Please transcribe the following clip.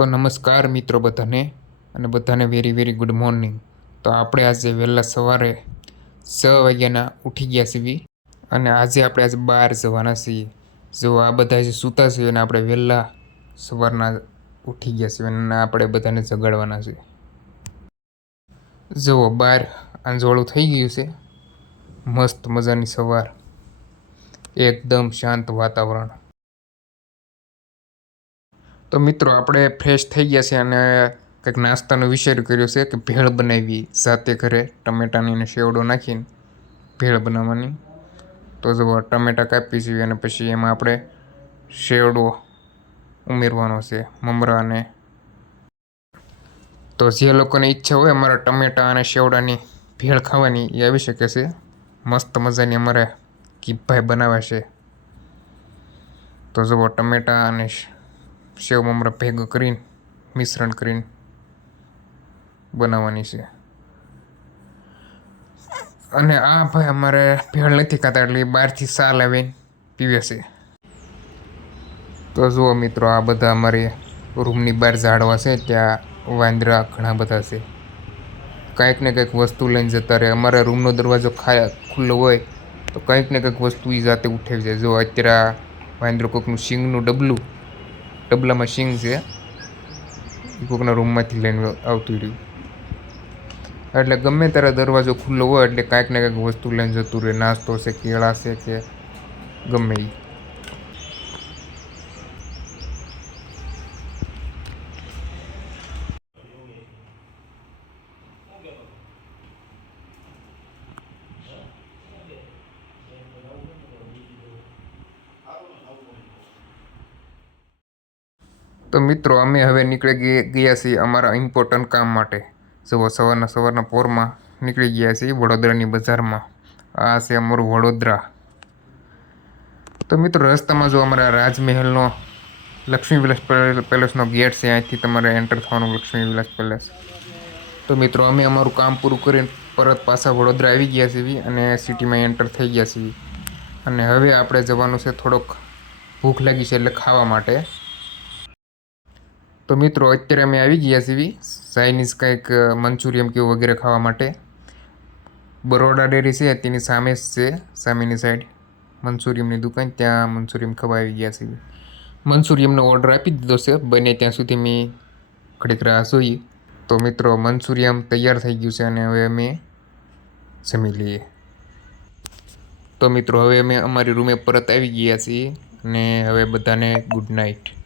તો નમસ્કાર મિત્રો બધાને, અને બધાને વેરી વેરી ગુડ મોર્નિંગ। તો આપણે આજે વહેલા સવારે 6 વાગ્યાના ઉઠી ગયા છીએ, અને આજે બહાર જવાના છીએ। જો આ બધા જે સૂતા છે અને આપણે વહેલા સવારના ઉઠી ગયા છીએ અને આપણે બધાને જગાડવાના છે। જુઓ, બહાર આંજવાળું થઈ ગયું છે, મસ્ત મજાની સવાર, એકદમ શાંત વાતાવરણ। તો મિત્રો આપણે ફ્રેશ થઈ ગયા છે અને કંઈક નાસ્તાનો વિચાર કર્યો છે કે ભેળ બનાવી જાતે ઘરે, ટમેટાની અને સેવડો નાખીને ભેળ બનાવવાની। તો જુઓ, ટમેટા કાપી છીએ અને પછી એમાં આપણે સેવડો ઉમેરવાનો છે, મમરા અને તો જે લોકોને ઈચ્છા હોય અમારા ટમેટા અને સેવડાની ભેળ ખાવાની એ આવી શકે છે। મસ્ત મજાની અમારે કીપભાઈ બનાવે છે। તો જુઓ, ટમેટા અને સેવ મમરા ભેગું કરીને મિશ્રણ કરીને બનાવવાની છે। અને આ ભાઈ અમારે ભેળ નથી ખાતા એટલે બહારથી ચા લાવીને પીવે છે। તો જુઓ મિત્રો, આ બધા અમારી રૂમની બહાર ઝાડવા છે, ત્યાં વાંદરા ઘણા બધા છે, કંઈક ને કંઈક વસ્તુ લઈને જતા રહે। અમારા રૂમનો દરવાજો ખુલ્લો હોય તો કંઈક ને કંઈક વસ્તુ એ જાતે ઉઠાવી જાય। જો અત્યારે વાંદરો કોઈકનું સિંગનું ડબલામાં સિંગ છે, એ કોઈકના રૂમમાંથી લઈને આવતું રહ્યું, એટલે ગમે ત્યારે દરવાજો ખુલ્લો હોય એટલે કાંઈક ને કાંઈક વસ્તુ લઈને જતું રહે, નાસ્તો છે, કેળા છે કે ગમે એ। તો મિત્રો, અમે હવે નીકળી ગયા છીએ અમારા ઇમ્પોર્ટન્ટ કામ માટે। જુઓ, સવારના પોરમાં નીકળી ગયા છીએ વડોદરાની બજારમાં। આ છે અમારું વડોદરા। તો મિત્રો, રસ્તામાં જો અમારા રાજમહેલનો લક્ષ્મી વિલાસ પેલેસનો ગેટ છે, અહીંથી તમારે એન્ટર થવાનું લક્ષ્મી વિલાસ પેલેસ। તો મિત્રો, અમે અમારું કામ પૂરું કરીને પરત પાછા વડોદરા આવી ગયા છીએ અને સિટીમાં એન્ટર થઈ ગયા છીએ, અને હવે આપણે જવાનું છે, થોડોક ભૂખ લાગી છે એટલે ખાવા માટે। તો મિત્રો, અત્યારે અમે આવી ગયા છીએ ચાઇનીઝ કંઈક મંચુરિયમ કે વગેરે ખાવા માટે। બરોડા ડેરી છે તેની સામે જ છે, સામેની સાઈડ મંચુરિયમની દુકાન, ત્યાં મંચુરિયમ ખાવા આવી ગયા છીએ। મંચુરિયમનો ઓર્ડર આપી દીધો છે, બને ત્યાં સુધી મેં ઘડીક રાહ જોઈ। તો મિત્રો, મંચુરિયમ તૈયાર થઈ ગયું છે અને હવે અમે જમી લઈએ। તો મિત્રો, હવે અમે અમારી રૂમે પરત આવી ગયા છીએ અને હવે બધાને ગુડ નાઇટ।